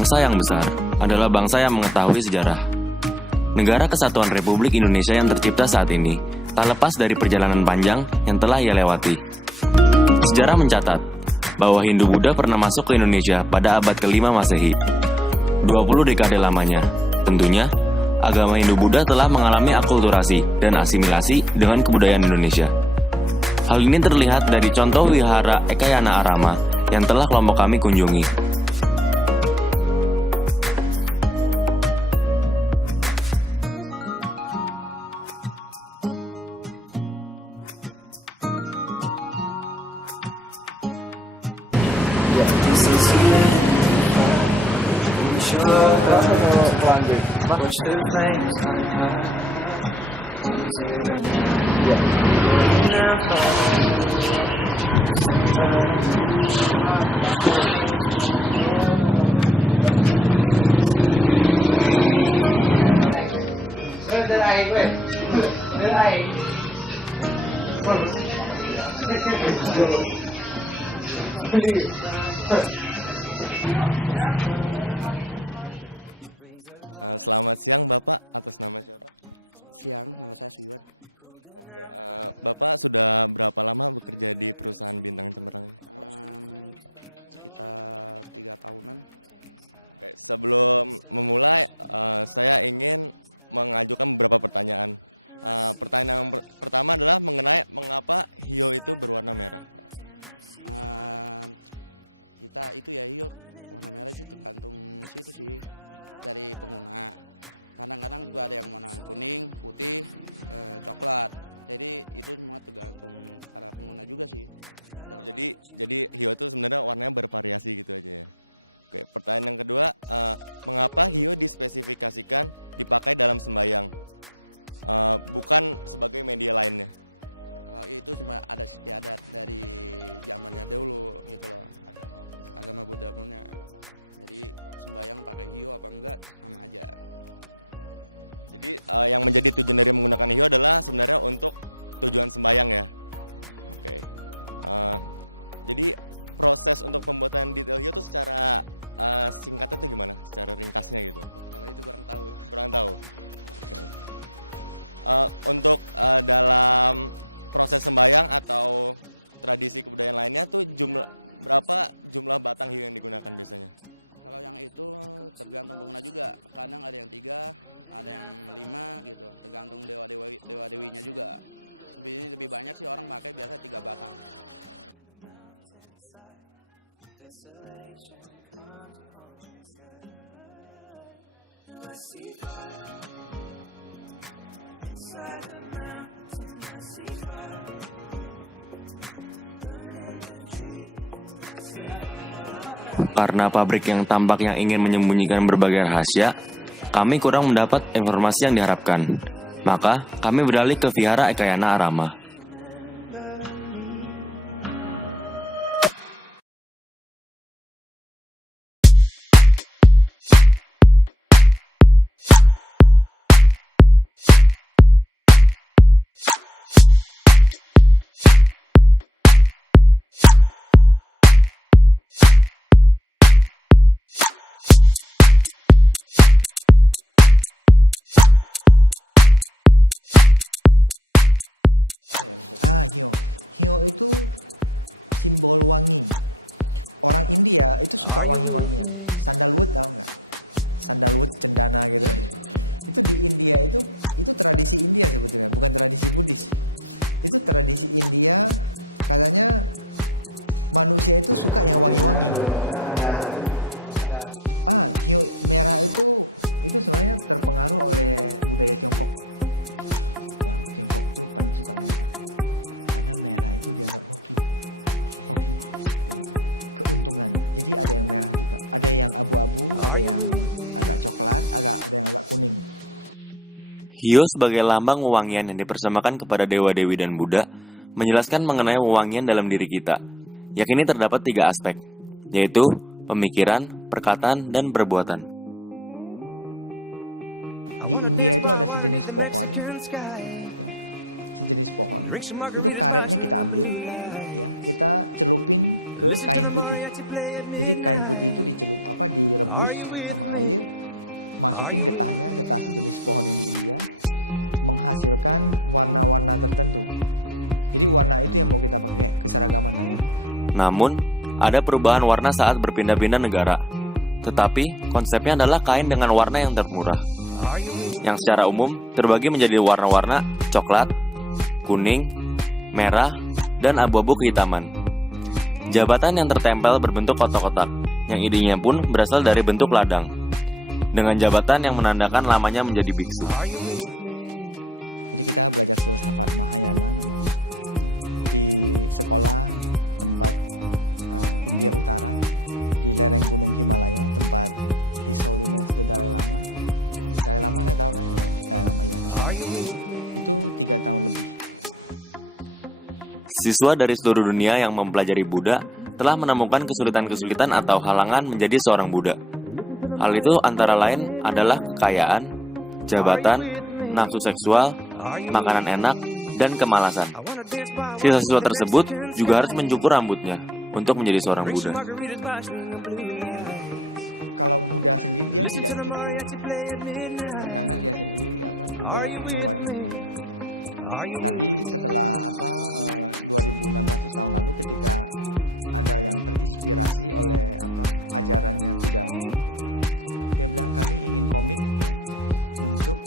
Bangsa yang besar adalah bangsa yang mengetahui sejarah. Negara Kesatuan Republik Indonesia yang tercipta saat ini tak lepas dari perjalanan panjang yang telah ia lewati. Sejarah mencatat bahwa Hindu-Buddha pernah masuk ke Indonesia pada abad ke-5 Masehi. 20 dekade lamanya, tentunya, agama Hindu-Buddha telah mengalami akulturasi dan asimilasi dengan kebudayaan Indonesia. Hal ini terlihat dari contoh wihara Ekayana Arama yang telah kelompok kami kunjungi. Selamat siang Bapak, atas nama siapa? Siang, nama saya Suyuan. Oke, Bapak sudah berapa lama bekerja di perusahaan Bintang Cemerlang ini? Sekitar 3 tahunan. Oke, sebelum memulai, saya ingin mengajukan beberapa pertanyaan. Pertanyaan yang pertama adalah mengenai mengapa hiyo itu berwarna merah. Kita itu ya hiyo warna merah sih tergantung situ sih dari pengguna. Kadang-kadang juga ada yang warna kuning, putih, coklat. Jadi itu semua tergantung para pengguna juga sih. Jadi hiyo itu sebenarnya warnanya bervariasi gitu aja ya. Oke, pertanyaan yang kedua, mengapa hiyo dispesifikasikan dipakai dalam sembahyang, bukan sebagai media lainnya? Kalau itu cuma ada istiadat dari zamannya dulu gitu loh. Agama Buddha punya. Jadi sembahyang pakai hiyo apa enggak sama aja. Jadi yang menjadi tujuan dari menggunakan hiyo adalah sebenarnya untuk tujuan sembahyang ya. Oke. Jadi proses untuk pembuatan detail hiyo itu secara singkatnya itu gimana? Secara ringkasnya gitu. Kalau itu kurang tahu. Kurang tahu. Oke. Untuk dalam proses sembahyang atau tradisi kebudayaan lainnya tuh berapa jumlah batang hiyo yang digunakan biasanya? Kalau yang itu tergantung pengguna juga. Kadang ada yang 3, ada yang 5 gitu. Tergantung dewa-dewinya juga. Lebih banyak sih orang pakai biasa 3 batang. Karena pabrik yang tampaknya ingin menyembunyikan berbagai rahasia, kami kurang mendapat informasi yang diharapkan. Maka, kami beralih ke Vihara Ekayana Arama. Hiyo itu simbol wangi. Orang India itu suka wangi-wangian. Sandalwood tahu nggak? Sandalwood, cendana gitu. Itu di India itu tradisi India sebetulnya, bukan tradisi Buddhis. Itu tradisi India, katanya manusia itu suka yang wangi-wangi. Hiyo merah itu sebenarnya terpengaruh oleh budaya Tiongkok. Orang Tiongkok tuh paling suka merah. Merah itu dianggap hoki, keuntungan. Jadi ada yang merah juga, ada yang abu-abu, ada yang agak coklat, ada yang agak kuning. Hiyo sebagai lambang wewangian yang dipersembahkan kepada dewa-dewi dan Buddha menjelaskan mengenai wewangian dalam diri kita. Yakini terdapat 3 aspek, yaitu pemikiran, perkataan, dan perbuatan. Di India itu ada sejenis pohon, itu karetnya kita ambil, ya, kita celupin ke kain putih. Jadi kain putih itu direbus sama air, masukin getahnya, getah sejenis pohon yang di India, menghasilkan warna-warna tertentu. Jadi warna itu yang mau kita pakai keseragaman lah ya. Namun, ada perubahan warna saat berpindah-pindah negara. Tetapi, konsepnya adalah kain dengan warna yang termurah, yang secara umum terbagi menjadi warna-warna coklat, kuning, merah, dan abu-abu kehitaman. Jabatan yang tertempel berbentuk kotak-kotak, yang idenya pun berasal dari bentuk ladang, dengan jabatan yang menandakan lamanya menjadi biksu. Jadi kita belajar filsafat Mahayana namanya di sekolah tempat India Utara, di lereng gunung Himalaya, tempat His Holiness the Dalai Lama. Dalai Lama saya tahu kan? Dalai Lama ya di sana. Itu 3 tahun lebih. Siswa dari seluruh dunia yang mempelajari Buddha telah menemukan kesulitan-kesulitan atau halangan menjadi seorang Buddha. Hal itu antara lain adalah kekayaan, jabatan, nafsu seksual, makanan enak, dan kemalasan. Siswa-siswa tersebut juga harus mencukur rambutnya untuk menjadi seorang Buddha. Kalau Buddha sendiri dia tidak cukup, karena dia sendiri tidak mewajibkan. Tapi setelah 2600 tahun lalu ketika ada yang terinspirasi oleh ajarannya Buddha, dia bilang kami ingin komit untuk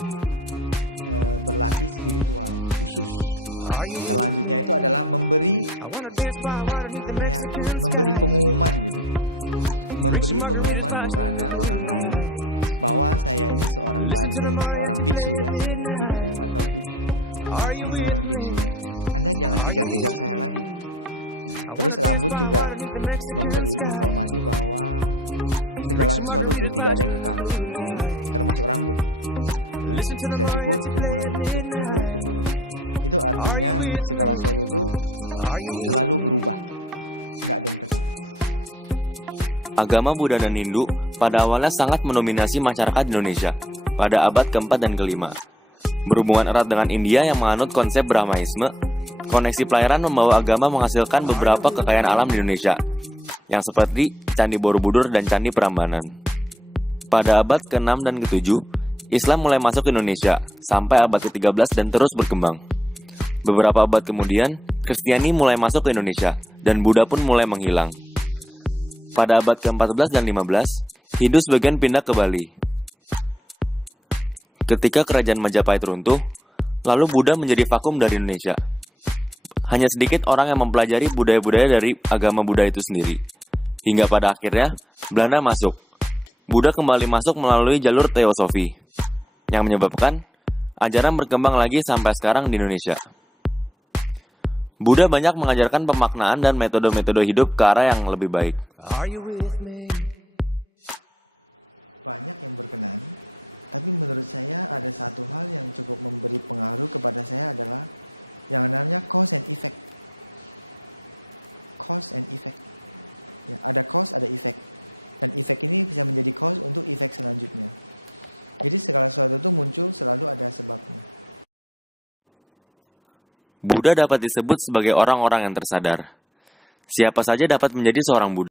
berlatih spiritual khusus. Selanjutnya itu adalah memberi pengumuman gitu, memberi pengumuman kepada orang lain bahwa saya ini seorang bante, seorang biksu ya, biksu atau biksu, seorang biksu ya. Anda jangan kejar-kejar saya lagi. Terus rambut juga memberi informasi bahwa segala sesuatu itu tidak ada yang kekal, termasuk rambut. Ya, bisa cukur, tumbuh lagi, cukur, tumbuh lagi. Itu artinya segala sesuatu itu selalu berubah, nggak ada yang kekal. Agama Buddha dan Hindu pada awalnya sangat mendominasi masyarakat Indonesia pada abad ke-4 dan ke-5. Berhubungan erat dengan India yang menganut konsep Brahmaisme, koneksi pelayaran membawa agama menghasilkan beberapa kekayaan alam di Indonesia, yang seperti Candi Borobudur dan Candi Prambanan. Pada abad ke-6 dan ke-7, Islam mulai masuk ke Indonesia sampai abad ke-13 dan terus berkembang. Beberapa abad kemudian, Kristiani mulai masuk ke Indonesia dan Buddha pun mulai menghilang. Pada abad ke-14 dan 15, Hindu sebagian pindah ke Bali. Ketika kerajaan Majapahit runtuh, lalu Buddha menjadi vakum dari Indonesia. Hanya sedikit orang yang mempelajari budaya-budaya dari agama Buddha itu sendiri. Hingga pada akhirnya, Belanda masuk. Buddha kembali masuk melalui jalur teosofi, yang menyebabkan ajaran berkembang lagi sampai sekarang di Indonesia. Buddha banyak mengajarkan pemaknaan dan metode-metode hidup ke arah yang lebih baik. Banyak yang berkenan, tapi menurut saya ada satu hal yang cukup memberi pengaruh kepada saya adalah yang namanya cause and effect. Cause and effect. Ya, ada cause, ada effect. Dan effect ini bisa menjadi cause untuk effect selanjutnya. Jadi segala sesuatu itu muncul selalu ada sebabnya. Buddha dapat disebut sebagai orang-orang yang tersadar. Siapa saja dapat menjadi seorang Buddha.